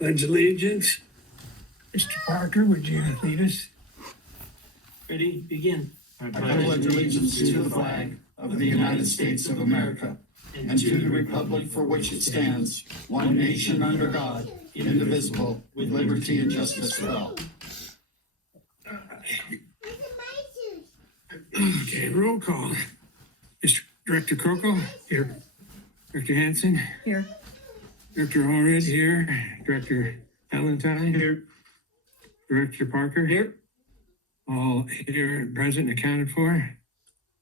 Pledge allegiance. Mr. Parker, would you lead us? Ready, begin. I pledge allegiance to the flag of the United States of America and to the republic for which it stands, one nation under God, indivisible, with liberty and justice for all. Okay, roll call. Mr. Director Croco, here. Director Hanson, Here. Director Allred, here. Director Valentine, here. Director Parker, Here. All here and present and accounted for.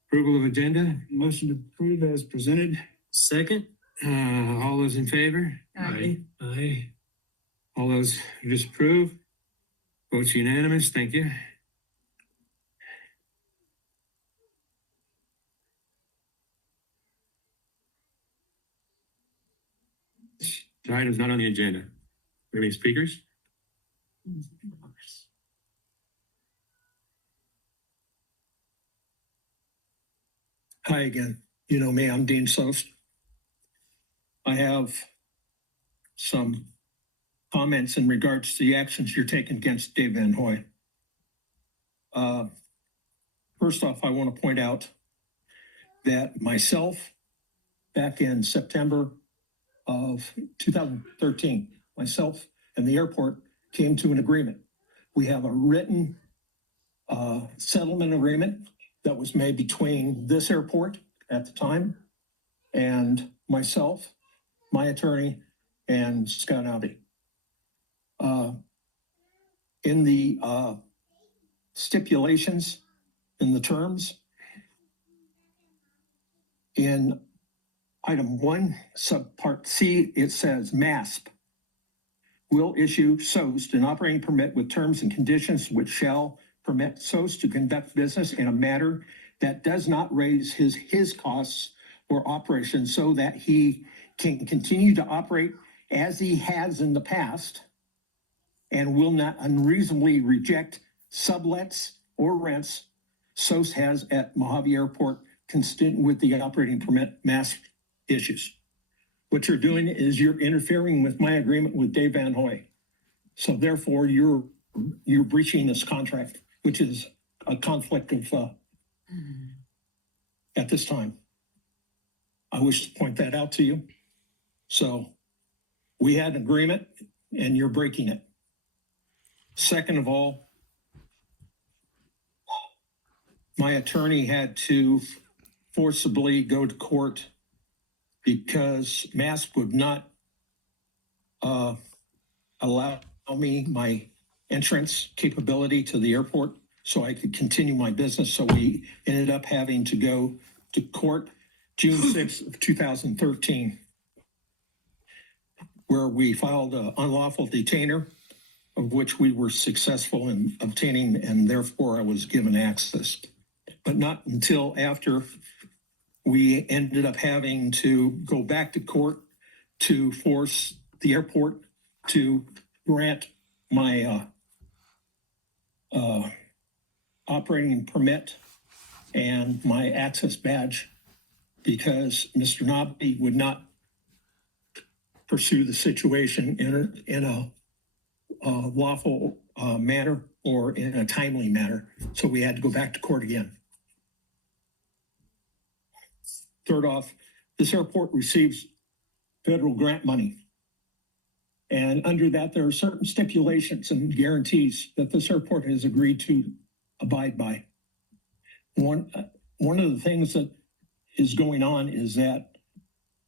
Approval of agenda. Motion to approve as presented. Second. All those in favor? Aye. Aye. All those who disapprove? Votes unanimous. Thank you. The item's not on the agenda. Any speakers? Hi again. You know me, I'm Dean Sost. I have some comments in regards to the actions you're taking against Dave Van Hoy. First off, I want to point out that myself, back in September of 2013, myself and the airport came to an agreement. We have a written settlement agreement that was made between this airport at the time and myself, my attorney, and Scott Albee. In the stipulations, in the terms, in item 1, subpart C, it says MASP will issue SOST an operating permit with terms and conditions which shall permit SOST to conduct business in a manner that does not raise his costs or operations so that he can continue to operate as he has in the past and will not unreasonably reject sublets or rents SOST has at Mojave Airport consistent with the operating permit MASP issues. What you're doing is you're interfering with my agreement with Dave Van Hoy. So therefore you're breaching this contract, which is a conflict of at this time. I wish to point that out to you. So we had an agreement and you're breaking it. Second of all, my attorney had to forcibly go to court because MASP would not allow me my entrance capability to the airport so I could continue my business. So we ended up having to go to court June 6th of 2013, where we filed an unlawful detainer, of which we were successful in obtaining, and therefore I was given access. But not until after we ended up having to go back to court to force the airport to grant my operating permit and my access badge because Mr. Nobby would not pursue the situation in a lawful manner or in a timely manner. So we had to go back to court again. Third off, this airport receives federal grant money. And under that, there are certain stipulations and guarantees that this airport has agreed to abide by. One of the things that is going on is that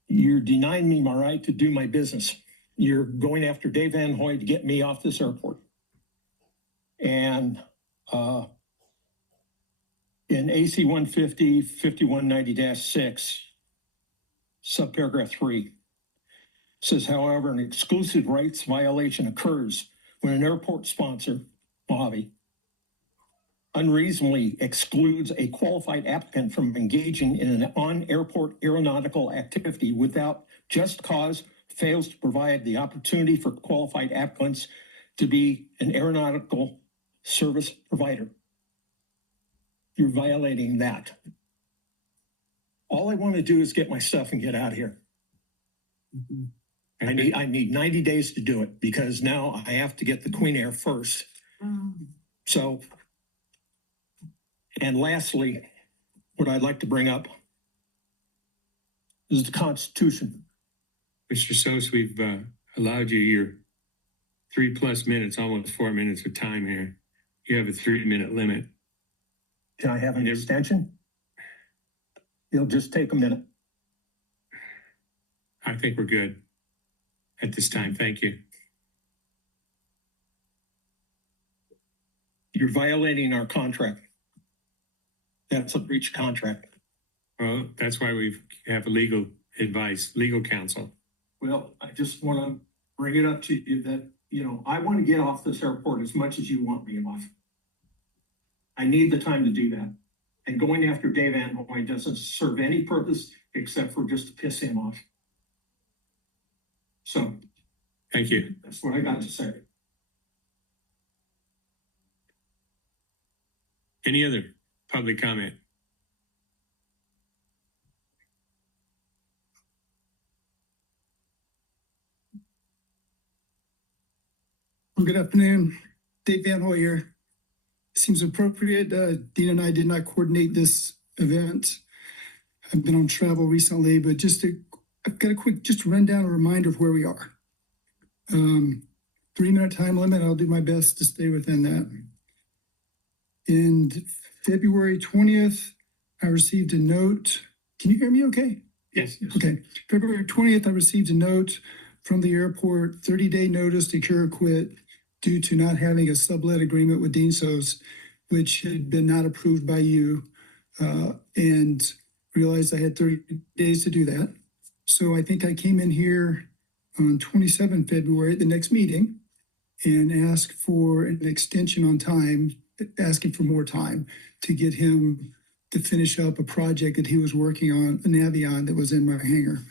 you're denying me my right to do my business. You're going after Dave Van Hoy to get me off this airport. And in AC 150 5190-6, subparagraph 3, says, however, an exclusive rights violation occurs when an airport sponsor, Mojave, unreasonably excludes a qualified applicant from engaging in an on-airport aeronautical activity without just cause, fails to provide the opportunity for qualified applicants to be an aeronautical service provider. You're violating that. All I want to do is get my stuff and get out of here. I need 90 days to do it because now I have to get the Queen Air first. So, and lastly, what I'd like to bring up is the Constitution. Mr. Sos, we've allowed you your 3+ minutes, almost 4 minutes of time here. You have a 3-minute limit. Can I have an extension? It'll just take a minute. I think we're good at this time. Thank you. You're violating our contract. That's a breach of contract. Well, that's why we have legal advice, legal counsel. Well, I just want to bring it up to you that, I want to get off this airport as much as you want me off. I need the time to do that. And going after Dave Anhoy doesn't serve any purpose except for just to piss him off. So Thank you. that's what I got to say. Any other public comment? Well, good afternoon. Dave Van Hoy here. Seems appropriate. Dean and I did not coordinate this event. I've been on travel recently, but I've got a quick rundown, a reminder of where we are. 3-minute time limit. I'll do my best to stay within that. In February 20th, I received a note. Can you hear me okay? Yes. Okay. February 20th, I received a note from the airport, 30-day notice to cure or quit due to not having a sublet agreement with Dean Sos, which had been not approved by you, and realized I had 30 days to do that. So I think I came in here on 27 February, the next meeting, and asked for an extension on time, asking for more time to get him to finish up a project that he was working on, an Navion that was in my hangar.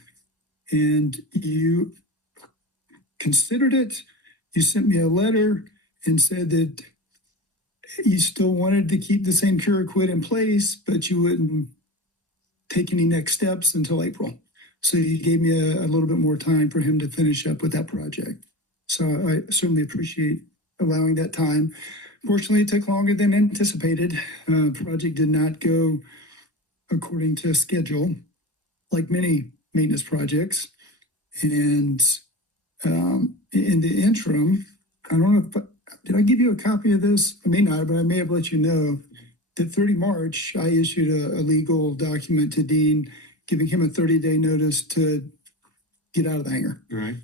And you considered it. You sent me a letter and said that you still wanted to keep the same cure or quit in place, but you wouldn't take any next steps until April. So you gave me a little bit more time for him to finish up with that project. So I certainly appreciate allowing that time. Fortunately, it took longer than anticipated. Project did not go according to schedule, like many maintenance projects. And in the interim, I don't know did I give you a copy of this? I may not, but I may have let you know that 30 March, I issued a legal document to Dean, giving him a 30-day notice to get out of the hangar. Right.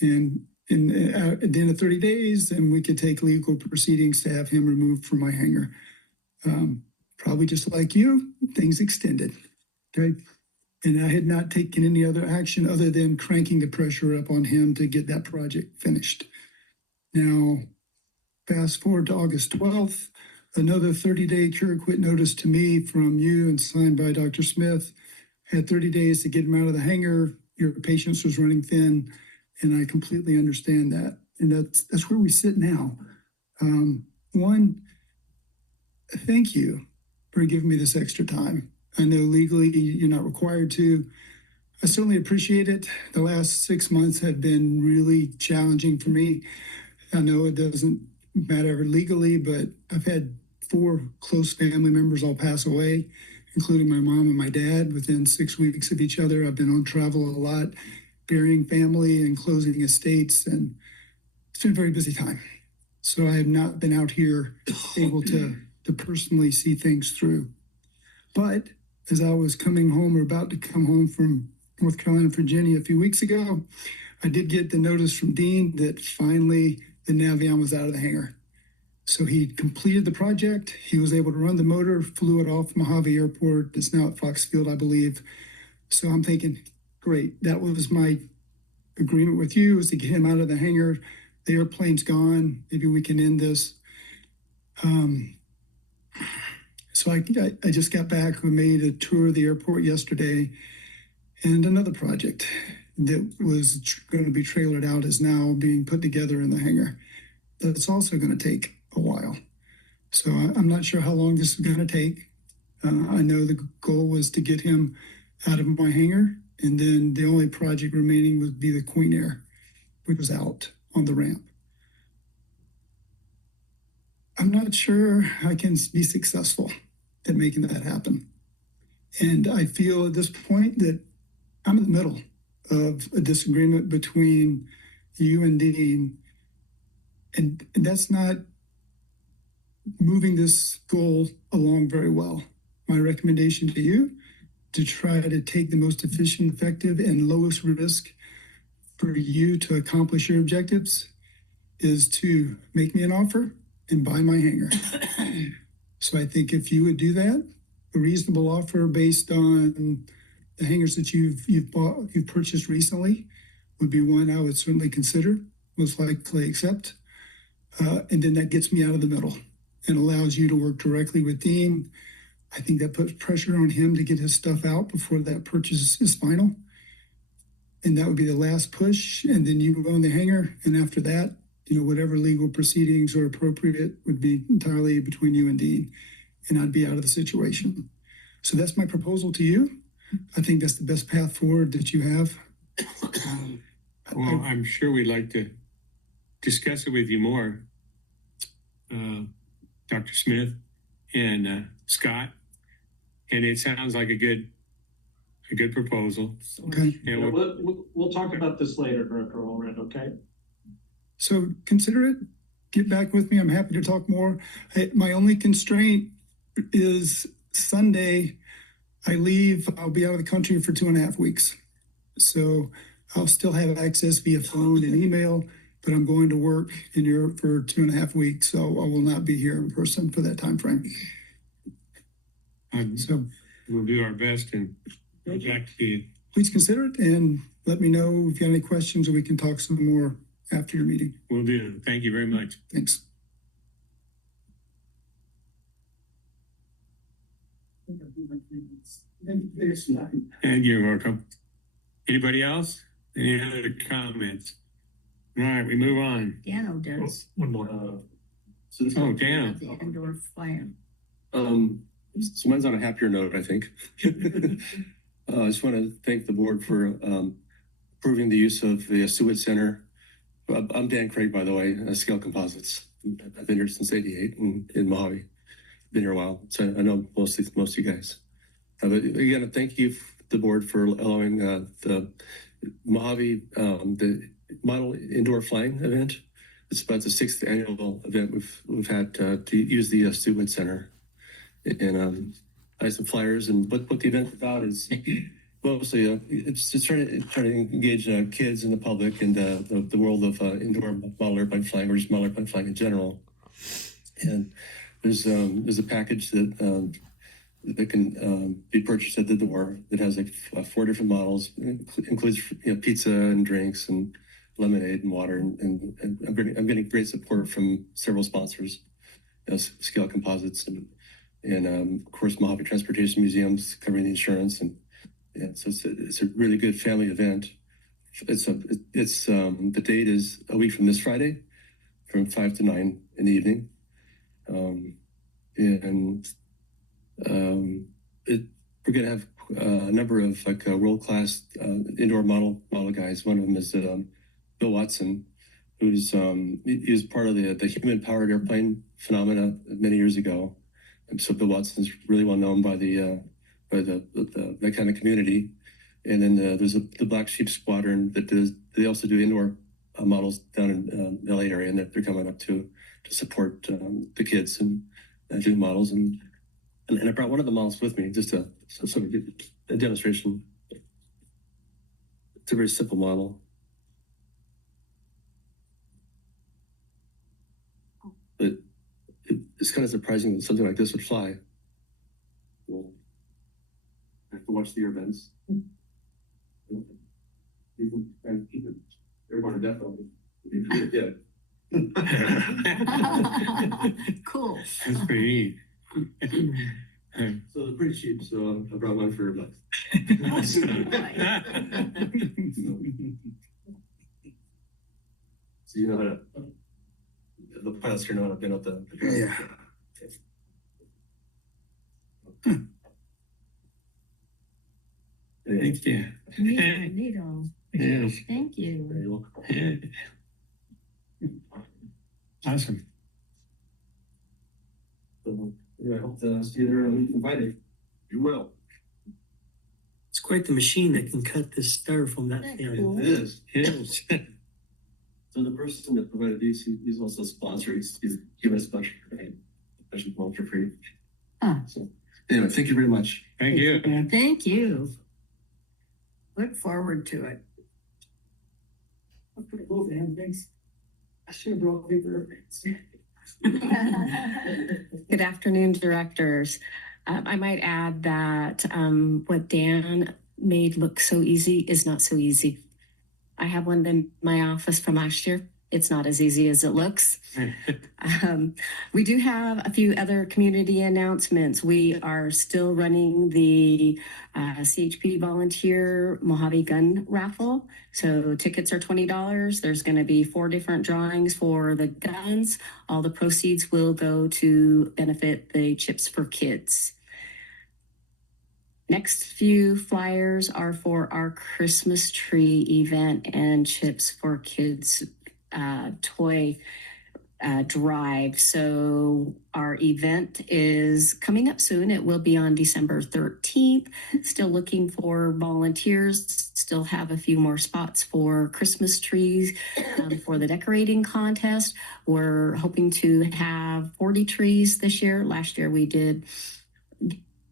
And at the end of 30 days, then we could take legal proceedings to have him removed from my hangar. Probably just like you, things extended. Okay. And I had not taken any other action other than cranking the pressure up on him to get that project finished. Now, fast forward to August 12th, another 30-day cure quit notice to me from you and signed by Dr. Smith. Had 30 days to get him out of the hangar. Your patience was running thin, and I completely understand that. And that's where we sit now. One, thank you for giving me this extra time. I know legally you're not required to. I certainly appreciate it. The last 6 months have been really challenging for me. I know it doesn't matter legally, but I've had 4 close family members all pass away, including my mom and my dad within 6 weeks of each other. I've been on travel a lot, burying family and closing estates, and it's been a very busy time. So I have not been out here able to personally see things through. But as I was coming home or about to come home from North Carolina, Virginia a few weeks ago, I did get the notice from Dean that finally the Navion was out of the hangar. So he completed the project. He was able to run the motor, flew it off Mojave Airport. It's now at Fox Field, I believe. So I'm thinking, great, that was my agreement with you, is to get him out of the hangar. The airplane's gone. Maybe we can end this. So I just got back. We made a tour of the airport yesterday, and another project that was going to be trailered out is now being put together in the hangar. That's also going to take a while. So I'm not sure how long this is going to take. I know the goal was to get him out of my hangar And then the only project remaining would be the Queen Air, which was out on the ramp. I'm not sure I can be successful at making that happen. And I feel at this point that I'm in the middle of a disagreement between you and Dean. And that's not moving this goal along very well. My recommendation to you, to try to take the most efficient, effective, and lowest risk for you to accomplish your objectives, is to make me an offer and buy my hangar. So I think if you would do that, a reasonable offer based on the hangars that you've purchased recently would be one I would certainly consider, most likely accept. And then that gets me out of the middle and allows you to work directly with Dean. I think that puts pressure on him to get his stuff out before that purchase is final. And that would be the last push. And then you own the hangar. And after that, whatever legal proceedings are appropriate would be entirely between you and Dean. And I'd be out of the situation. So that's my proposal to you. I think that's the best path forward that you have. Well, I'm sure we'd like to discuss it with you more, Dr. Smith and Scott. And it sounds like a good proposal. Okay. And We'll talk about this later, Director Allred, okay? So consider it. Get back with me. I'm happy to talk more. My only constraint is Sunday. I leave. I'll be out of the country for 2.5 weeks. So I'll still have access via phone and email, but I'm going to work in Europe for 2.5 weeks. So I will not be here in person for that time frame. So we'll do our best and get back to you. please consider it and let me know if you have any questions, or we can talk some more after your meeting. We'll do. Thank you very much. Thanks. And you're welcome. Anybody else? Any other comments? All right, we move on. Dano does. One more. Oh, Dano. The indoor flyer. So mine's on a happier note, I think. I just want to thank the board for approving the use of the Seward Center. I'm Dan Craig, by the way, Scale Composites. I've been here since '88 in Mojave. Been here a while, so I know most of you guys. But again, thank you, the board, for allowing the Mojave, the model indoor flying event. It's about the 6th annual event we've had to use the Seward Center. And I have some flyers, and what the event's about is mostly it's trying to engage kids and the public and the world of indoor model airplane flying, or just model airplane flying in general. And there's a package that can be purchased at the door that has like 4 different models. It includes pizza and drinks and lemonade and water, and I'm getting great support from several sponsors, Scale Composites and of course Mojave Transportation Museums covering the insurance, and so it's a really good family event. The date is a week from this Friday, from 5 to 9 in the evening, we're gonna have a number of world-class indoor model guys. One of them is Bill Watson, who's he was part of the human-powered airplane phenomena many years ago. And so Bill Watson is really well known by the that kind of community. And then there's the Black Sheep Squadron they also do indoor models down in the LA area, and they're coming up to support the kids and doing models. And I brought one of the models with me just to sort of get a demonstration. It's a very simple model. But it's kind of surprising that something like this would fly. Well, I have to watch the events. You can kind of keep it. Everyone to death of it. Yeah. Cool. That's pretty neat. So they're pretty cheap, so I brought one for $1. So you know how to, the pilots here know how to bend up the. Yeah. Okay. Thank you. Neato. Yes. Thank you. Yeah. Awesome. I hope to see you there and invited. You will. It's quite the machine that can cut this styrofoam that thin. It is. Yes. So the person that provided these, he's also a sponsor. He's given us special one for free. Ah. So anyway, thank you very much. Thank you. Thank you. Look forward to it. I should have brought paper. Good afternoon, directors. I might add that what Dan made look so easy is not so easy. I have one in my office from last year. It's not as easy as it looks. We do have a few other community announcements. We are still running the CHP volunteer Mojave gun raffle. So tickets are $20. There's going to be 4 different drawings for the guns. All the proceeds will go to benefit the Chips for Kids. Next few flyers are for our Christmas tree event and Chips for Kids toy drive. So our event is coming up soon. It will be on December 13th. Still looking for volunteers. Still have a few more spots for Christmas trees for the decorating contest. We're hoping to have 40 trees this year. Last year we did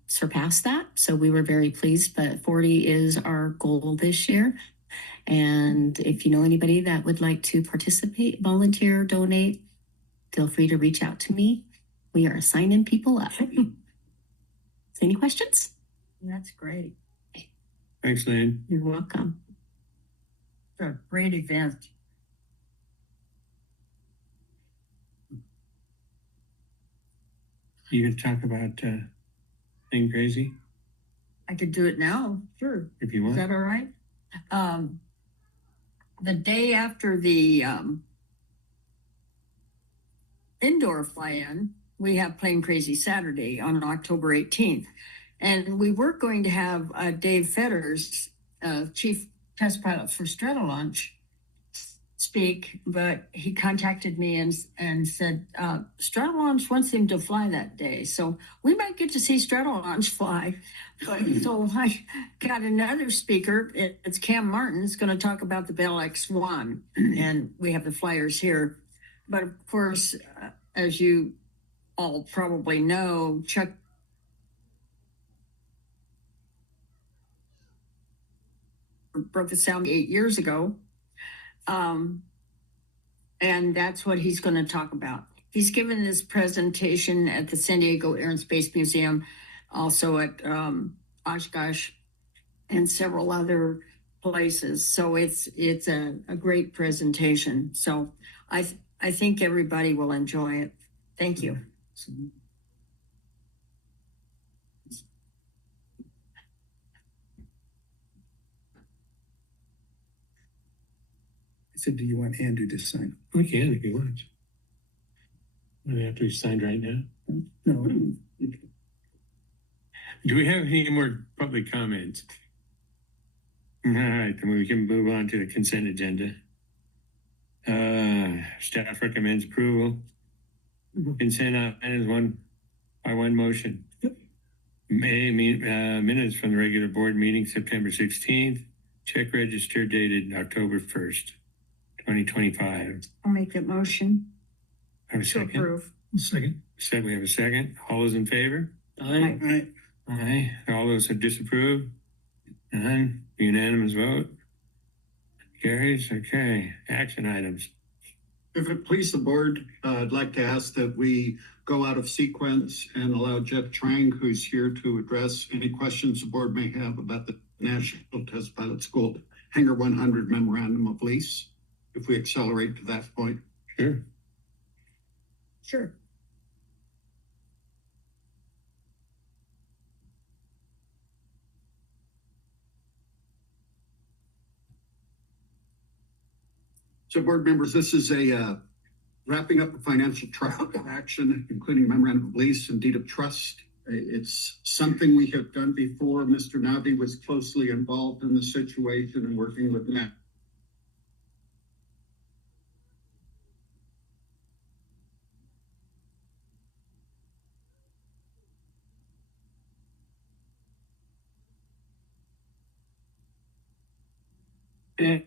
surpass that, so we were very pleased, but 40 is our goal this year. And if you know anybody that would like to participate, volunteer, donate, feel free to reach out to me. We are signing people up. Any questions? That's great. Thanks, Lynn. You're welcome. It's a great event. You can talk about thing crazy I could do it now. Sure. if you Is want. that all right? The day after the indoor fly-in, we have Plane Crazy Saturday on October 18th. And we were going to have Dave Fetters, Chief Test Pilot for Stratolaunch, speak, but he contacted me and said, Stratolaunch wants him to fly that day. So we might get to see Stratolaunch fly. But, so I got another speaker. It's Cam Martin. It's going to talk about the Bell X1. And we have the flyers here. But of course, as you all probably know, Chuck broke the sound 8 years ago. And that's what he's going to talk about. He's given this presentation at the San Diego Air and Space Museum, also at Oshkosh and several other places. So it's a great presentation. So I think everybody will enjoy it. Thank you. I said, do you want Andrew to sign? We can if you want. We have to be signed right now. No. Do we have any more public comments? All right, then we can move on to the consent agenda. Staff recommends approval. Consent items 1 by 1 motion. Minutes from the regular board meeting September 16th. Check register dated October 1st, 2025. I'll make that motion Have a to second? approve. Second. Said we have a second. All those in favor? Aye. Aye. All those have disapproved? None. Unanimous vote. Carries. Okay. Action items. If it please the board, I'd like to ask that we go out of sequence and allow Jeff Trang, who's here to address any questions the board may have about the National Test Pilot School Hangar 100 Memorandum of Lease, if we accelerate to that point. Sure. Sure. So board members, this is wrapping up the financial trial of action, including memorandum of lease and deed of trust It's something we have done before. Mr. Navi was closely involved in the situation and working with Matt. Eh,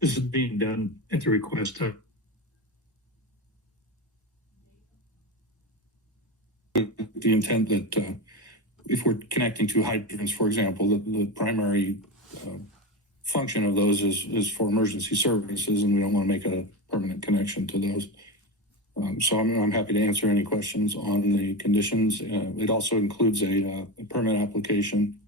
This is being done at the request of. The intent that if we're connecting to hydrants, for example, the primary function of those is for emergency services, and we don't want to make a permanent connection to those. So I'm happy to answer any questions on the conditions. It also includes a permit application,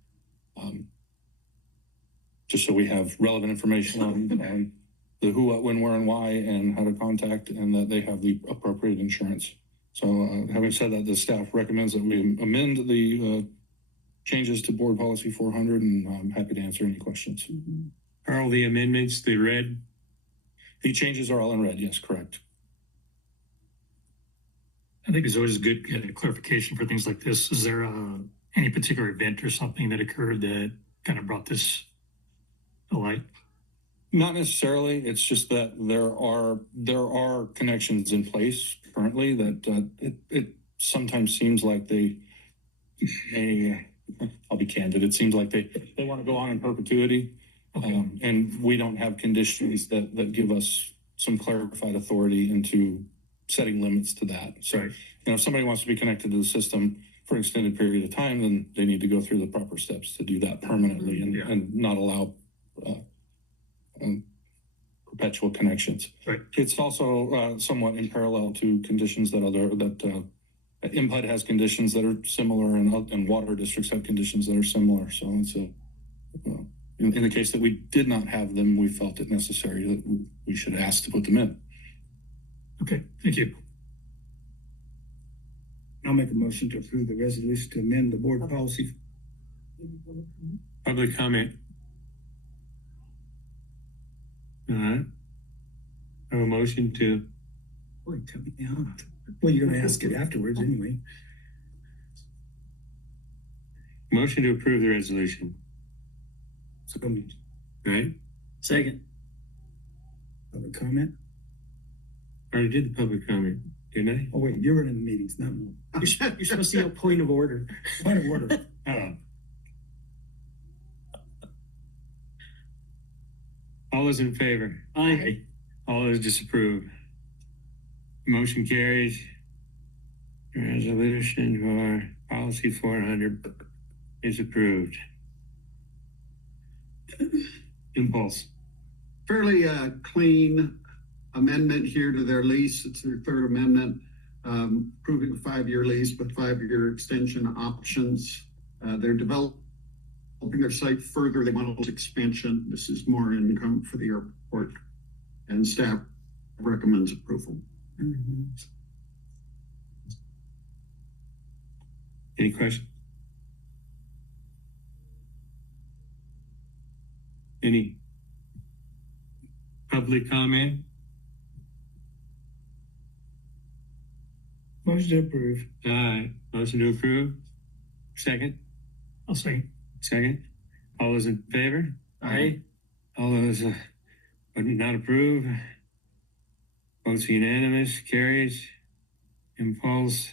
just so we have relevant information on the who, what, when, where, and why, and how to contact, and that they have the appropriate insurance. So having said that, the staff recommends that we amend the changes to board policy 400, and I'm happy to answer any questions. Are all the amendments, the red? The changes are all in red, yes, correct. I think it's always good to get a clarification for things like this. Is there any particular event or something that occurred that kind of brought this to light? Not necessarily. It's just that there are connections in place currently that it sometimes seems like they I'll be candid. It seems like they want to go on in perpetuity. Okay. And we don't have conditions that give us some clarified authority into setting limits to that. So, Right. if somebody wants to be connected to the system for an extended period of time, then they need to go through the proper steps to do that permanently and not allow perpetual connections. Right. It's also somewhat in parallel to conditions that IMPUD has conditions that are similar, and water districts have conditions that are similar. So it's in the case that we did not have them, we felt it necessary that we should ask to put them in. Okay, thank you. I'll make a motion to approve the resolution to amend the board policy. Public comment. All right. I have a motion to, Boy, tell me now. Well, you're gonna ask it afterwards anyway. motion to approve the resolution, So, right? Second. have a comment? I already did the public comment, didn't I? Oh, wait, you're running the meetings, not me. You're supposed to have a point of order. Point of order. Oh. All those in favor? Aye. All those disapprove? Motion carries. Resolution for policy 400 is approved. Impulse. Fairly clean amendment here to their lease. It's their third amendment, approving a 5-year lease with 5-year extension options. They're developing their site further. They want a little expansion. This is more income for the airport, and staff recommends approval. Any questions? Any public comment? Motion to approve. Motion to approve. Second. I'll say. Second. All those in favor? Aye. All those would not approve. Votes unanimous, carries. Impulse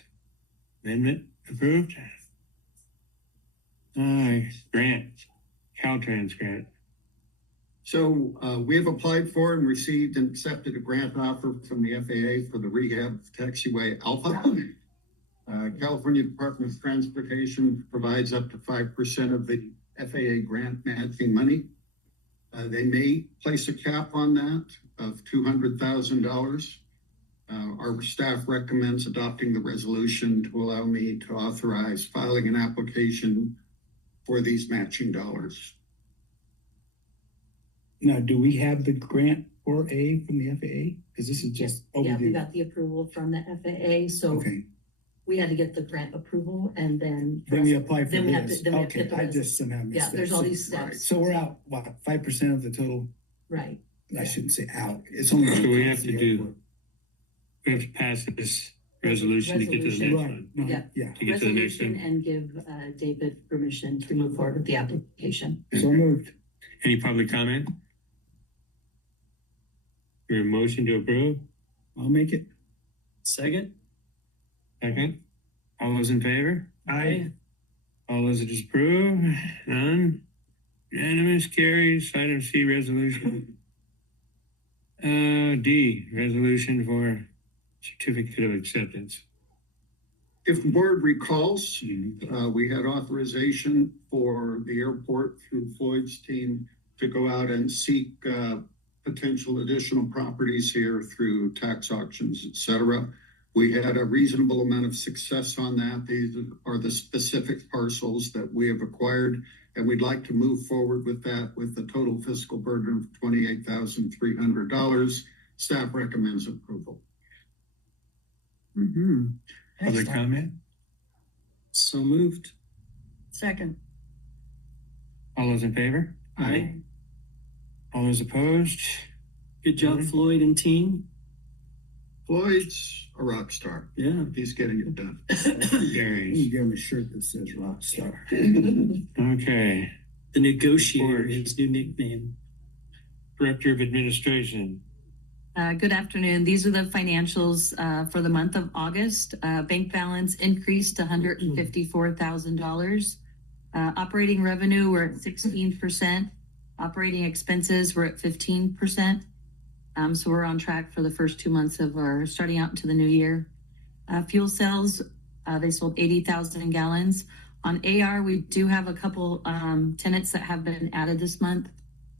amendment approved. Grant, Caltrans grant. So we have applied for and received and accepted a grant offer from the FAA for the rehab of taxiway Alpha. California Department of Transportation provides up to 5% of the FAA grant matching money. They may place a cap on that of $200,000. Our staff recommends adopting the resolution to allow me to authorize filing an application for these matching dollars. Now, do we have the grant or A from the FAA? Because this is just, Yeah, we we do. got the approval from the FAA, so Okay, we had to get the grant approval and then. then we apply for Then we have to- this. then we have to Okay, get the I rest. just somehow missed Yeah, that. there's all So- these steps. So we're out, what, 5% of the total Right. I shouldn't say out, it's only. So we have to pass this resolution to get to the next one. Yeah. Yeah, To get to the next Resolution one. and give David permission to move forward with the application. so moved. Any public comment? Your motion to approve? I'll make it. Second? Second? All those in favor? Aye. All those that disapprove? None? Unanimous, carries. Item C, resolution. D, resolution for certificate of acceptance. If the board recalls, we had authorization for the airport through Floyd's team to go out and seek potential additional properties here through tax auctions, et cetera. We had a reasonable amount of success on that. These are the specific parcels that we have acquired, and we'd like to move forward with that with the total fiscal burden of $28,300. Staff recommends approval. Public comment? So moved. Second. All those in favor? Aye. All those opposed? Good job, Floyd and team. Floyd's a rock star. Yeah. He's getting it done. Carries. Give him a shirt that says rock star. Okay. The negotiator, his new nickname. Director of Administration. Good afternoon. These are the financials for the month of August. Bank balance increased to $154,000. Operating revenue, we're at 16%. Operating expenses, we're at 15%. So we're on track for the first 2 months of our starting out into the new year. Fuel sales, they sold 80,000 gallons. On AR, we do have a couple tenants that have been added this month.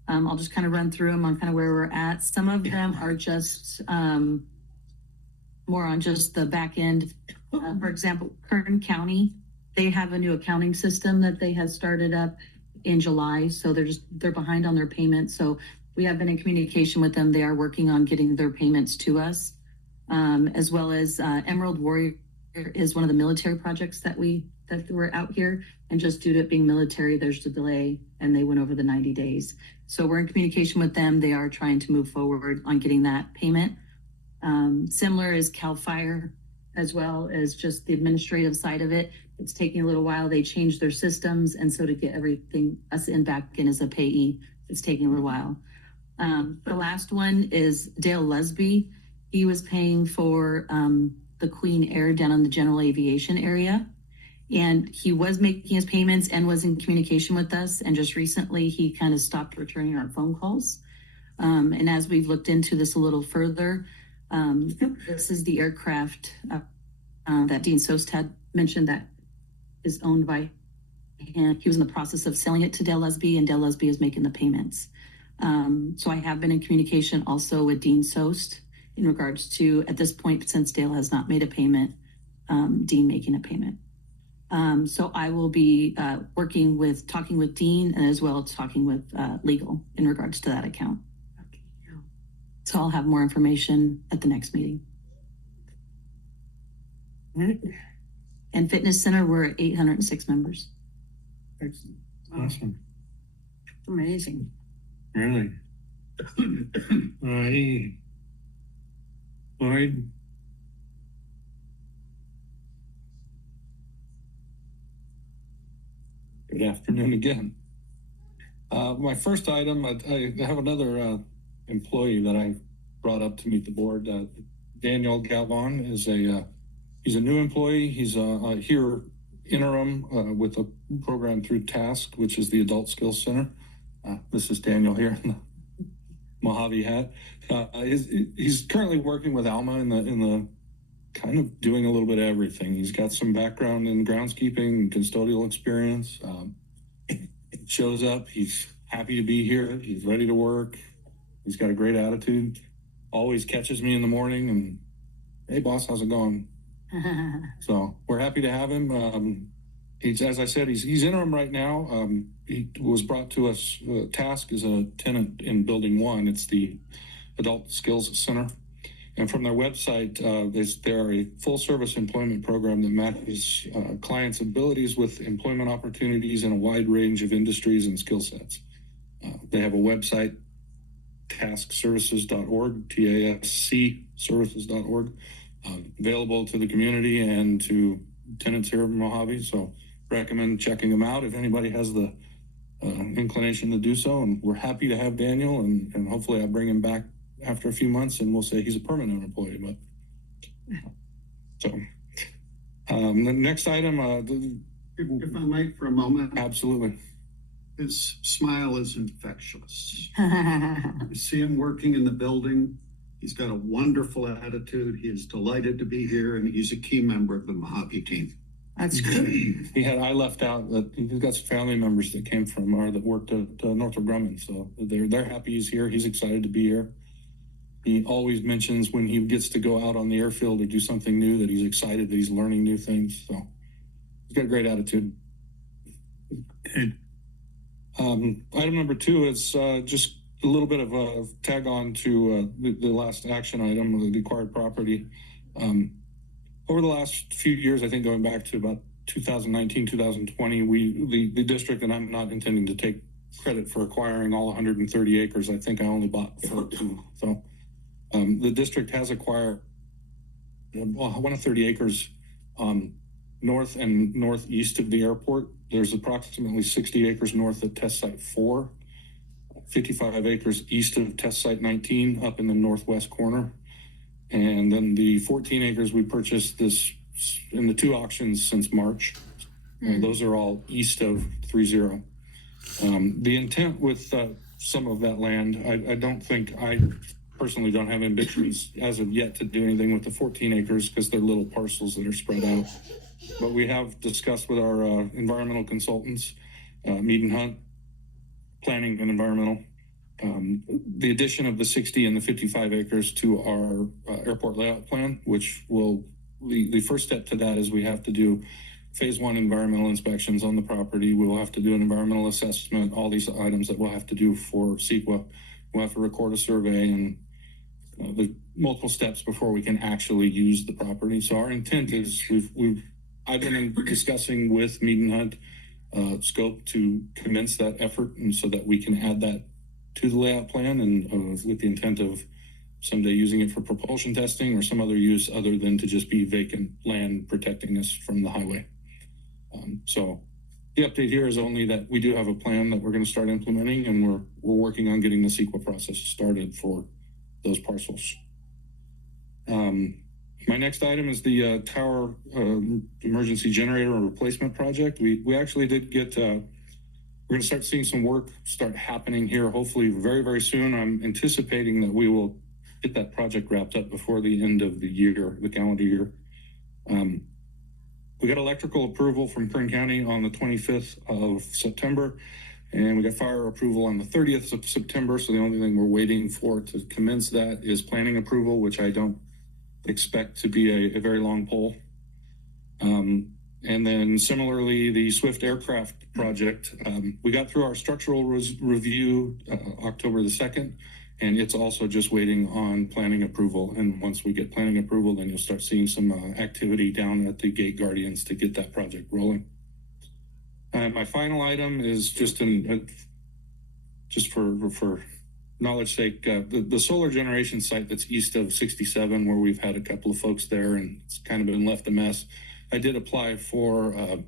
I'll just kind of run through them on kind of where we're at. Some of them are just more on just the back end. For example, Kern County, they have a new accounting system that they had started up in July. So they're behind on their payments. So we have been in communication with them. They are working on getting their payments to us, as well as Emerald Warrior is one of the military projects that we're out here. And just due to it being military, there's a delay and they went over the 90 days. So we're in communication with them. They are trying to move forward on getting that payment. Similar is CAL FIRE, as well as just the administrative side of it. It's taking a little while. They changed their systems. And so to get everything us in back in as a payee, it's taking a little while. The last one is Dale Lesby. He was paying for the Queen Air down in the general aviation area. And he was making his payments and was in communication with us. And just recently, he kind of stopped returning our phone calls. And as we've looked into this a little further, this is the aircraft that Dean Sost had mentioned that is owned by him. He was in the process of selling it to Dale Lesby, and Dale Lesby is making the payments. So I have been in communication also with Dean Sost in regards to, at this point, since Dale has not made a payment, Dean making a payment. So I will be talking with Dean, and as well as talking with legal in regards to that account. So I'll have more information at the next meeting. And Fitness Center, we're at 806 members. Excellent. Awesome. Amazing. Really? Alrighty. Lloyd? Good afternoon again. My first item, I have another employee that I brought up to meet the board. Daniel Galvan is he's a new employee. He's here interim with a program through TASK, which is the Adult Skills Center. This is Daniel here in the Mojave hat. He's currently working with Alma in the kind of doing a little bit of everything. He's got some background in groundskeeping and custodial experience. Shows up, he's happy to be here. He's ready to work. He's got a great attitude. Always catches me in the morning and, hey boss, how's it going? So we're happy to have him. He's, as I said, he's interim right now. He was brought to us. TASK is a tenant in Building 1. It's the Adult Skills Center. And from their website, they're a full-service employment program that matches clients' abilities with employment opportunities in a wide range of industries and skill sets. They have a website taskservices.org, TASC services.org, available to the community and to tenants here in Mojave. So recommend checking them out if anybody has the inclination to do so. And we're happy to have Daniel, and hopefully I'll bring him back after a few months and we'll say he's a permanent employee. But so the next item, If I might for a moment, absolutely. his smile is infectious. You see him working in the building. He's got a wonderful attitude. He is delighted to be here, and he's a key member of the Mojave team. That's good. I left out that he's got some family members that came from or that worked at Northrop Grumman. So they're happy he's here. He's excited to be here. He always mentions when he gets to go out on the airfield or do something new that he's excited that he's learning new things. So he's got a great attitude. Good. Item number 2 is just a little bit of a tag on to the last action item, the acquired property. Over the last few years, I think going back to about 2019, 2020, the district, and I'm not intending to take credit for acquiring all 130 acres. I think I only bought 14. So the district has acquired 130 acres north and northeast of the airport. There's approximately 60 acres north of Test Site 4, 55 acres east of Test Site 19 up in the northwest corner. And then the 14 acres we purchased this in the 2 auctions since March. Those are all east of 30. The intent with some of that land, I personally don't have ambitions as of yet to do anything with the 14 acres because they're little parcels that are spread out. But we have discussed with our environmental consultants, Mead and Hunt, planning and environmental, the addition of the 60 and the 55 acres to our airport layout plan, which will, the first step to that is we have to do phase 1 environmental inspections on the property. We'll have to do an environmental assessment, all these items that we'll have to do for CEQA. We'll have to record a survey and the multiple steps before we can actually use the property. So our intent is I've been discussing with Mead and Hunt scope to commence that effort, and so that we can add that to the layout plan, and with the intent of someday using it for propulsion testing or some other use other than to just be vacant land protecting us from the highway. So the update here is only that we do have a plan that we're going to start implementing, and we're working on getting the CEQA process started for those parcels. My next item is the tower emergency generator replacement project. We actually did get, we're going to start seeing some work start happening here, hopefully very, very soon. I'm anticipating that we will get that project wrapped up before the end of the year, the calendar year. We got electrical approval from Kern County on the 25th of September, and we got fire approval on the 30th of September. So the only thing we're waiting for to commence that is planning approval, which I don't expect to be a very long poll. And then similarly, the Swift aircraft project, we got through our structural review October the 2nd, and it's also just waiting on planning approval. And once we get planning approval, then you'll start seeing some activity down at the Gate Guardians to get that project rolling. My final item is just for knowledge sake, the solar generation site that's east of 67, where we've had a couple of folks there and it's kind of been left a mess. I did apply for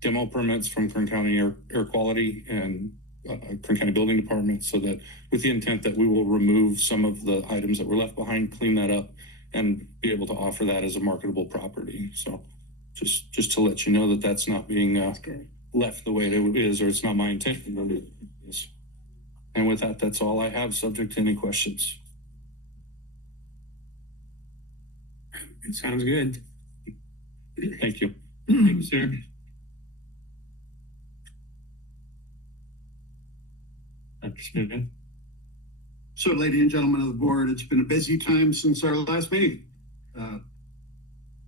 demo permits from Kern County Air Quality and Kern County Building Department, so that with the intent that we will remove some of the items that were left behind, clean that up, and be able to offer that as a marketable property. So just to let you know that that's not being left the way it is, or it's not my intention, but it is. And with that, that's all I have, subject to any questions. It sounds good. Thank you. Thank you, sir. Understood. So, ladies and gentlemen of the board, it's been a busy time since our last meeting.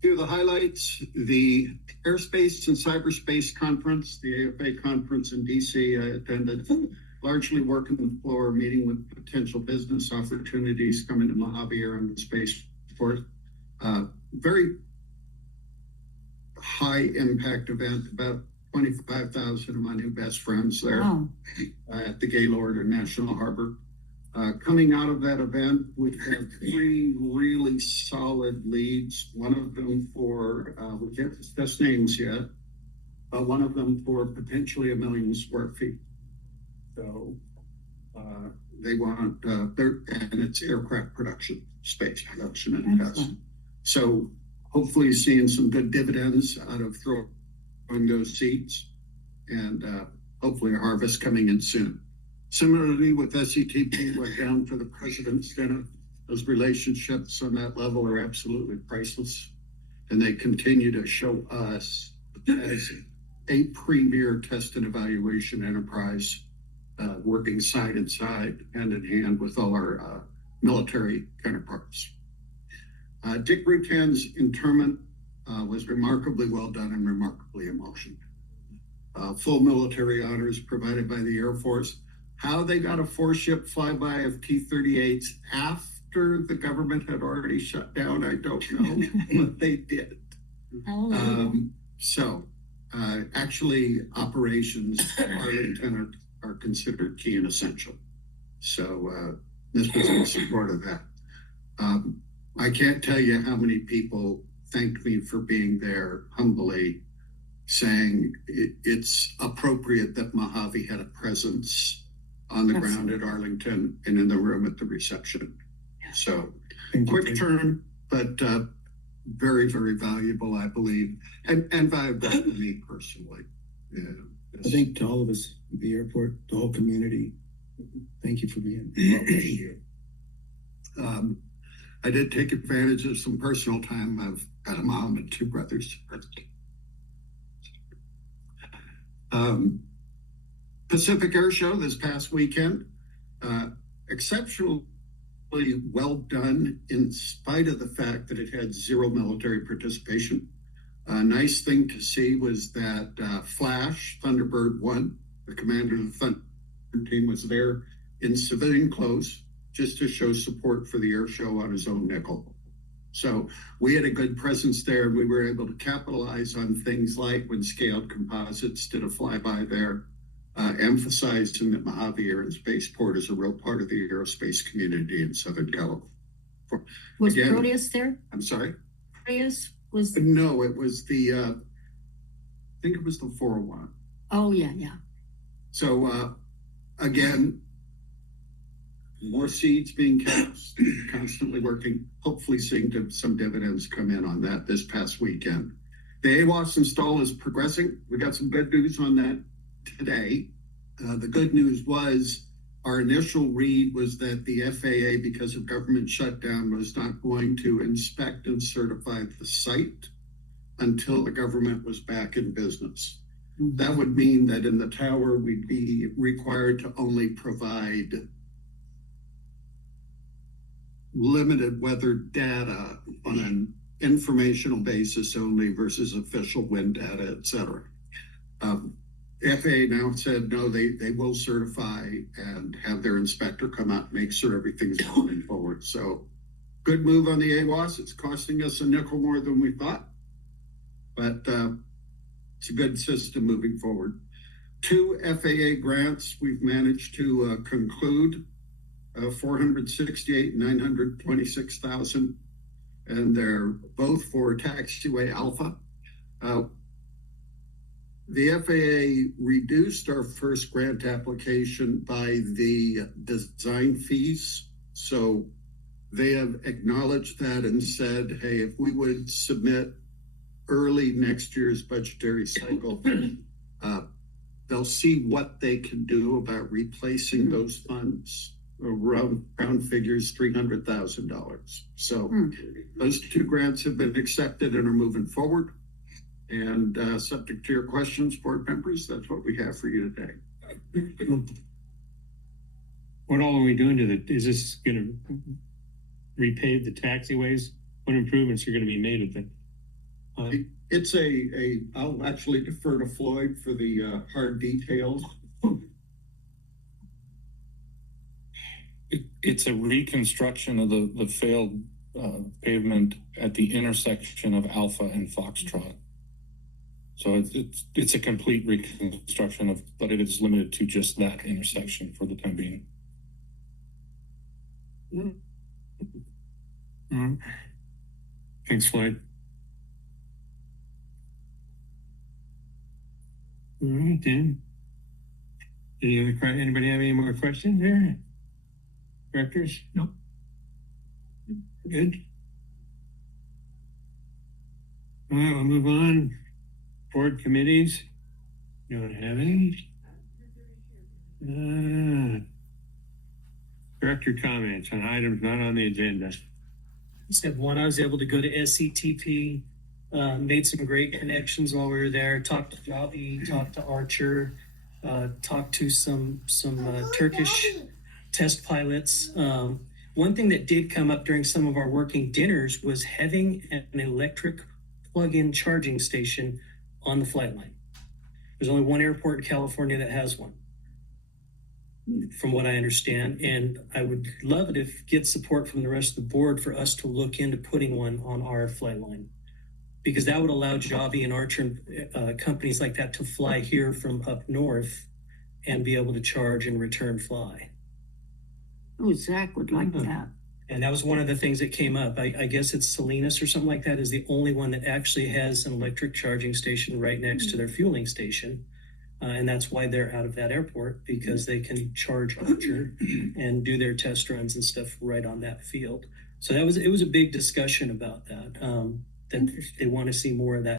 Few of the highlights: the Airspace and Cyberspace Conference, the AFA conference in DC. I attended, largely working the floor, meeting with potential business opportunities coming to Mojave or on the spaceport. Very high impact event, about 25,000 of my new best friends there at the Gaylord or National Harbor. Coming out of that event, we have three really solid leads. One of them for, we can't discuss names yet, but one of them for potentially 1 million square feet. So they want, and it's aircraft production, space production and test. So hopefully seeing some good dividends out of throwing those seeds, and hopefully a harvest coming in soon. Similarly with SETP, we're down for the president's dinner. Those relationships on that level are absolutely priceless. And they continue to show us as a premier test and evaluation enterprise, working side and side, hand in hand with all our military counterparts. Dick Rutan's interment was remarkably well done and remarkably emotional. Full military honors provided by the Air Force. How they got a 4-ship flyby of T-38s after the government had already shut down, I don't know, but they did. Actually, operations Arlington are considered key and essential. So this was in support of that. I can't tell you how many people thanked me for being there humbly, saying it's appropriate that Mojave had a presence on the ground at Arlington and in the room at the reception. So quick turn, but very, very valuable, I believe, and valuable to me personally. Yeah, I think to all of us at the airport, the whole community, thank you for being here. I did take advantage of some personal time. I've got a mom and 2 brothers. Pacific Air Show this past weekend, exceptionally well done in spite of the fact that it had 0 military participation. A nice thing to see was that Flash, Thunderbird 1, the commander of the Thunder team, was there in civilian clothes just to show support for the air show on his own nickel. So we had a good presence there, and we were able to capitalize on things like when Scaled Composites did a flyby there, emphasizing that Mojave Air and Spaceport is a real part of the aerospace community in Southern California. Was Again, Proteus there? I'm sorry? Proteus was, No, it was the, I think it was the 401. oh, yeah. So again, more seeds being cast, constantly working, hopefully seeing some dividends come in on that this past weekend. The AWAS install is progressing. We got some good news on that today. The good news was our initial read was that the FAA, because of government shutdown, was not going to inspect and certify the site until the government was back in business. That would mean that in the tower, we'd be required to only provide limited weather data on an informational basis only versus official wind data, et cetera. FAA now said, no, they will certify and have their inspector come out and make sure everything's moving forward. So good move on the AWAS. It's costing us a nickel more than we thought, but it's a good system moving forward. 2 FAA grants we've managed to conclude, 468 and 926,000, and they're both for taxiway Alpha. The FAA reduced our first grant application by the design fees. So they have acknowledged that and said, hey, if we would submit early next year's budgetary cycle, they'll see what they can do about replacing those funds. Round figures, $300,000. So those 2 grants have been accepted and are moving forward. And subject to your questions, board members, that's what we have for you today. What all are we doing to is this gonna repave the taxiways? What improvements are gonna be made with it? It's I'll actually defer to Floyd for the hard details. It's a reconstruction of the failed pavement at the intersection of Alpha and Foxtrot. So it's a complete reconstruction but it is limited to just that intersection for the time being. Thanks, Floyd. All right, Dan. Anybody have any more questions there? Directors? Nope. Good. All right, we'll move on. Board committees. You don't have any? Director comments on items not on the agenda. Just have one. I was able to go to SCTP, made some great connections while we were there. Talked to Javi, talked to Archer, talked to some Turkish test pilots. One thing that did come up during some of our working dinners was having an electric plug-in charging station on the flight line. There's only one airport in California that has one, from what I understand. And I would love it if get support from the rest of the board for us to look into putting one on our flight line. Because that would allow Javi and Archer companies like that to fly here from up north and be able to charge and return fly. Oh, Zach would like that. And that was one of the things that came up. I guess it's Salinas or something like that is the only one that actually has an electric charging station right next to their fueling station. And that's why they're out of that airport, because they can charge Archer and do their test runs and stuff right on that field. So it was a big discussion about that. That they want to see more of that